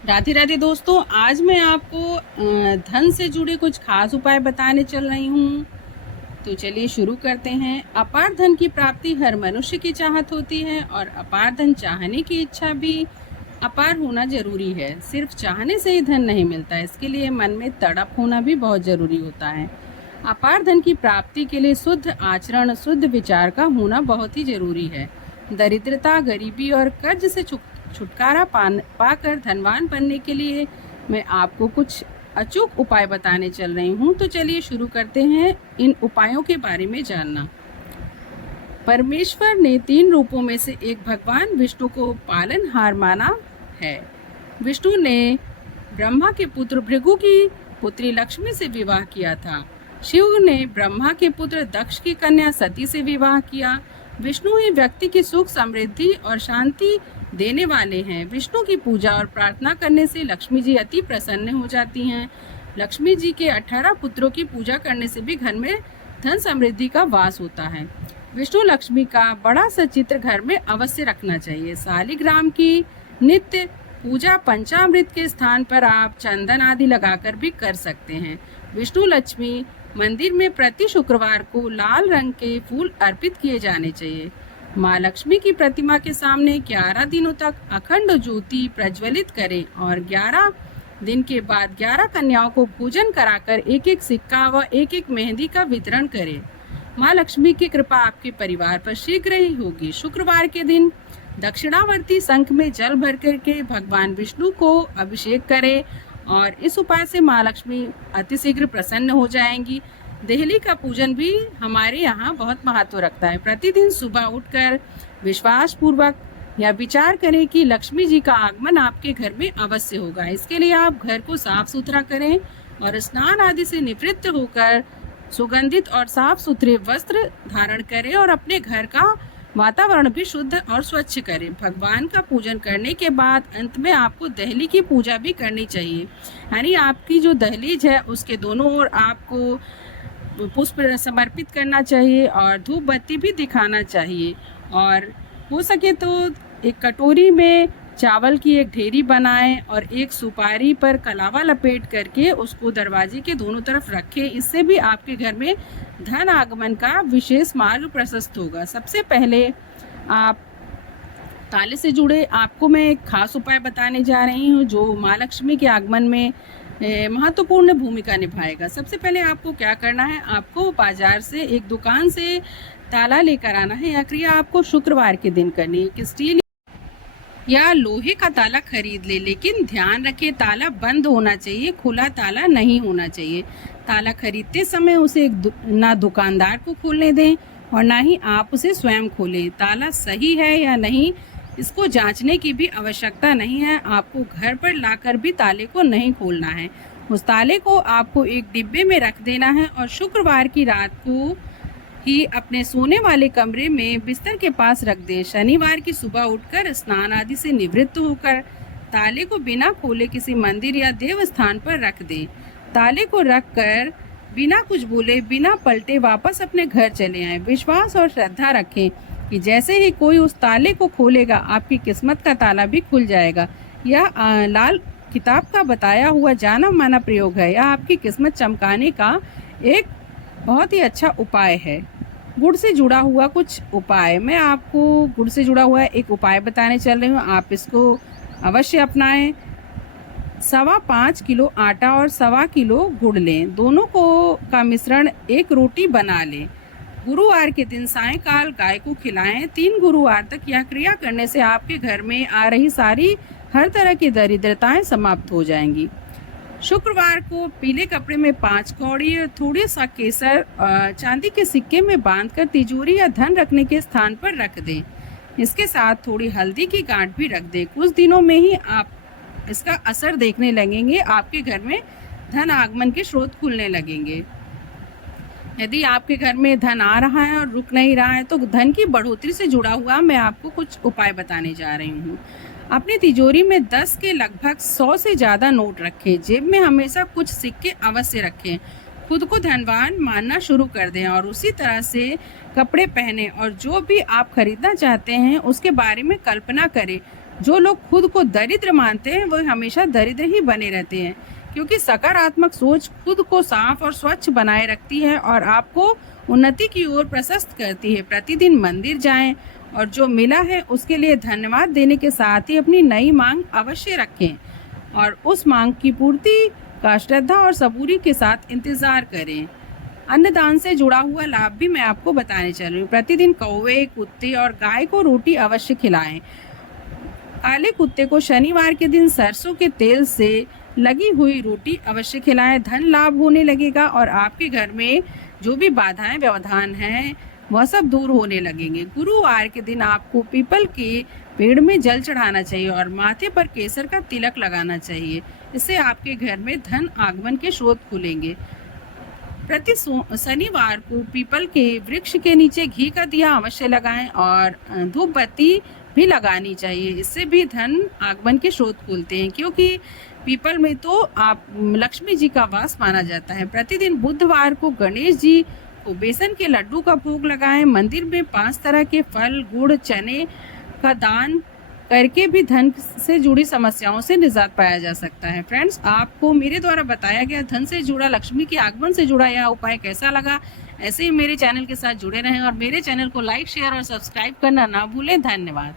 राधे राधे दोस्तों, आज मैं आपको धन से जुड़े कुछ खास उपाय बताने चल रही हूँ। तो चलिए शुरू करते हैं। अपार धन की प्राप्ति हर मनुष्य की चाहत होती है और अपार धन चाहने की इच्छा भी अपार होना जरूरी है। सिर्फ चाहने से ही धन नहीं मिलता, इसके लिए मन में तड़प होना भी बहुत जरूरी होता है। अपार धन की प्राप्ति के लिए शुद्ध आचरण, शुद्ध विचार का होना बहुत ही जरूरी है। दरिद्रता, गरीबी और कर्ज से छुटकारा पाकर धनवान बनने के लिए मैं आपको कुछ अचूक उपाय बताने चल रही हूँ। तो चलिए शुरू करते हैं इन उपायों के बारे में जानना। परमेश्वर ने 3 रूपों में से एक भगवान विष्णु को पालनहार माना है। विष्णु ने ब्रह्मा के पुत्र भृगु की पुत्री लक्ष्मी से विवाह किया था। शिव ने ब्रह्मा के पुत्र दक्ष की कन्या सती से विवाह किया। विष्णु ही व्यक्ति की सुख, समृद्धि और शांति देने वाले हैं। विष्णु की पूजा और प्रार्थना करने से लक्ष्मी जी अति प्रसन्न हो जाती हैं। लक्ष्मी जी के 18 पुत्रों की पूजा करने से भी घर में धन समृद्धि का वास होता है। विष्णु लक्ष्मी का बड़ा सा चित्र घर में अवश्य रखना चाहिए। शालिग्राम की नित्य पूजा पंचामृत के स्थान पर आप चंदन आदि लगाकर भी कर सकते हैं। विष्णु लक्ष्मी मंदिर में प्रति शुक्रवार को लाल रंग के फूल अर्पित किए जाने चाहिए। माँ लक्ष्मी की प्रतिमा के सामने 11 दिनों तक अखंड ज्योति प्रज्वलित करें और 11 दिन के बाद 11 कन्याओं को पूजन कराकर एक एक सिक्का व एक एक मेहंदी का वितरण करें। माँ लक्ष्मी की कृपा आपके परिवार पर शीघ्र ही होगी। शुक्रवार के दिन दक्षिणावर्ती शंख में जल भर करके भगवान विष्णु को अभिषेक करें और इस उपाय से माँ लक्ष्मी अतिशीघ्र प्रसन्न हो जाएंगी। देहली का पूजन भी हमारे यहाँ बहुत महत्व रखता है। प्रतिदिन सुबह उठकर विश्वास पूर्वक या विचार करें कि लक्ष्मी जी का आगमन आपके घर में अवश्य होगा। इसके लिए आप घर को साफ सुथरा करें और स्नान आदि से निवृत्त होकर सुगंधित और साफ सुथरे वस्त्र धारण करें और अपने घर का वातावरण भी शुद्ध और स्वच्छ करें। भगवान का पूजन करने के बाद अंत में आपको दहली की पूजा भी करनी चाहिए। यानी आपकी जो दहलीज है उसके दोनों ओर आपको पुष्प समर्पित करना चाहिए और धूप बत्ती भी दिखाना चाहिए। और हो सके तो एक कटोरी में चावल की एक ढेरी बनाएं और एक सुपारी पर कलावा लपेट करके उसको दरवाजे के दोनों तरफ रखें। इससे भी आपके घर में धन आगमन का विशेष मार्ग प्रशस्त होगा। सबसे पहले आप ताले से जुड़े आपको मैं एक खास उपाय बताने जा रही हूँ जो माँ लक्ष्मी के आगमन में महत्वपूर्ण भूमिका निभाएगा। सबसे पहले आपको क्या करना है, आपको बाजार से एक दुकान से ताला लेकर आना है। यह क्रिया आपको शुक्रवार के दिन करनी है। कि स्टील या लोहे का ताला खरीद ले, लेकिन ध्यान रखें ताला बंद होना चाहिए, खुला ताला नहीं होना चाहिए। ताला खरीदते समय उसे ना दुकानदार को खोलने दें और ना ही आप उसे स्वयं खोलें। ताला सही है या नहीं इसको जांचने की भी आवश्यकता नहीं है। आपको घर पर लाकर भी ताले को नहीं खोलना है। उस ताले को आपको एक डिब्बे में रख देना है और शुक्रवार की रात को ही अपने सोने वाले कमरे में बिस्तर के पास रख दें। शनिवार की सुबह उठकर स्नान आदि से निवृत्त होकर ताले को बिना खोले किसी मंदिर या देव स्थान पर रख दें। ताले को रखकर बिना कुछ बोले, बिना पलटे वापस अपने घर चले आएं। विश्वास और श्रद्धा रखें कि जैसे ही कोई उस ताले को खोलेगा आपकी किस्मत का ताला भी खुल जाएगा। यह लाल किताब का बताया हुआ जाना माना प्रयोग है। यह आपकी किस्मत चमकाने का एक बहुत ही अच्छा उपाय है। गुड़ से जुड़ा हुआ कुछ उपाय, मैं आपको गुड़ से जुड़ा हुआ एक उपाय बताने चल रही हूँ, आप इसको अवश्य अपनाएं। 5.25 किलो आटा और 1.25 किलो गुड़ लें। दोनों को का मिश्रण एक रोटी बना लें। गुरुवार के दिन सायंकाल गाय को खिलाएं। 3 गुरुवार तक यह क्रिया करने से आपके घर में आ रही सारी हर तरह की दरिद्रताएं समाप्त हो जाएंगी। शुक्रवार को पीले कपड़े में 5 कौड़ी और थोड़ी सा केसर चांदी के सिक्के में बांधकर तिजोरी या धन रखने के स्थान पर रख दें। इसके साथ थोड़ी हल्दी की गांठ भी रख दें। कुछ दिनों में ही आप इसका असर देखने लगेंगे। आपके घर में धन आगमन के स्रोत खुलने लगेंगे। यदि आपके घर में धन आ रहा है और रुक नहीं रहा है तो धन की बढ़ोतरी से जुड़ा हुआ मैं आपको कुछ उपाय बताने जा रही हूँ। अपनी तिजोरी में 10 के लगभग 100 से ज़्यादा नोट रखें। जेब में हमेशा कुछ सिक्के अवश्य रखें। खुद को धनवान मानना शुरू कर दें और उसी तरह से कपड़े पहने और जो भी आप खरीदना चाहते हैं उसके बारे में कल्पना करें। जो लोग खुद को दरिद्र मानते हैं वह हमेशा दरिद्र ही बने रहते हैं, क्योंकि सकारात्मक सोच खुद को साफ और स्वच्छ बनाए रखती है और आपको उन्नति की ओर प्रशस्त करती है। प्रतिदिन मंदिर जाएं और जो मिला है उसके लिए धन्यवाद देने के साथ ही अपनी नई मांग अवश्य रखें और उस मांग की पूर्ति का श्रद्धा और सबूरी के साथ इंतजार करें। अन्नदान से जुड़ा हुआ लाभ भी मैं आपको बताने चल रही हूँ। प्रतिदिन कौवे, कुत्ते और गाय को रोटी अवश्य खिलाएं। काले कुत्ते को शनिवार के दिन सरसों के तेल से लगी हुई रोटी अवश्य खिलाएं। धन लाभ होने लगेगा और आपके घर में जो भी बाधाएं व्यवधान हैं वह सब दूर होने लगेंगे। गुरुवार के दिन आपको पीपल के पेड़ में जल चढ़ाना चाहिए और माथे पर केसर का तिलक लगाना चाहिए। इससे आपके घर में धन आगमन के स्रोत खुलेंगे। प्रति शनिवार को पीपल के वृक्ष के नीचे घी का दिया अवश्य लगाएं और धूप बत्ती भी लगानी चाहिए। इससे भी धन आगमन के स्रोत खुलते हैं, क्योंकि पीपल में तो आप लक्ष्मी जी का वास माना जाता है। प्रतिदिन बुधवार को गणेश जी को बेसन के लड्डू का भोग लगाएं। मंदिर में 5 तरह के फल, गुड़, चने का दान करके भी धन से जुड़ी समस्याओं से निजात पाया जा सकता है। फ्रेंड्स, आपको मेरे द्वारा बताया गया धन से जुड़ा, लक्ष्मी के आगमन से जुड़ा यह उपाय कैसा लगा? ऐसे ही मेरे चैनल के साथ जुड़े रहें और मेरे चैनल को लाइक, शेयर और सब्सक्राइब करना ना भूलें। धन्यवाद।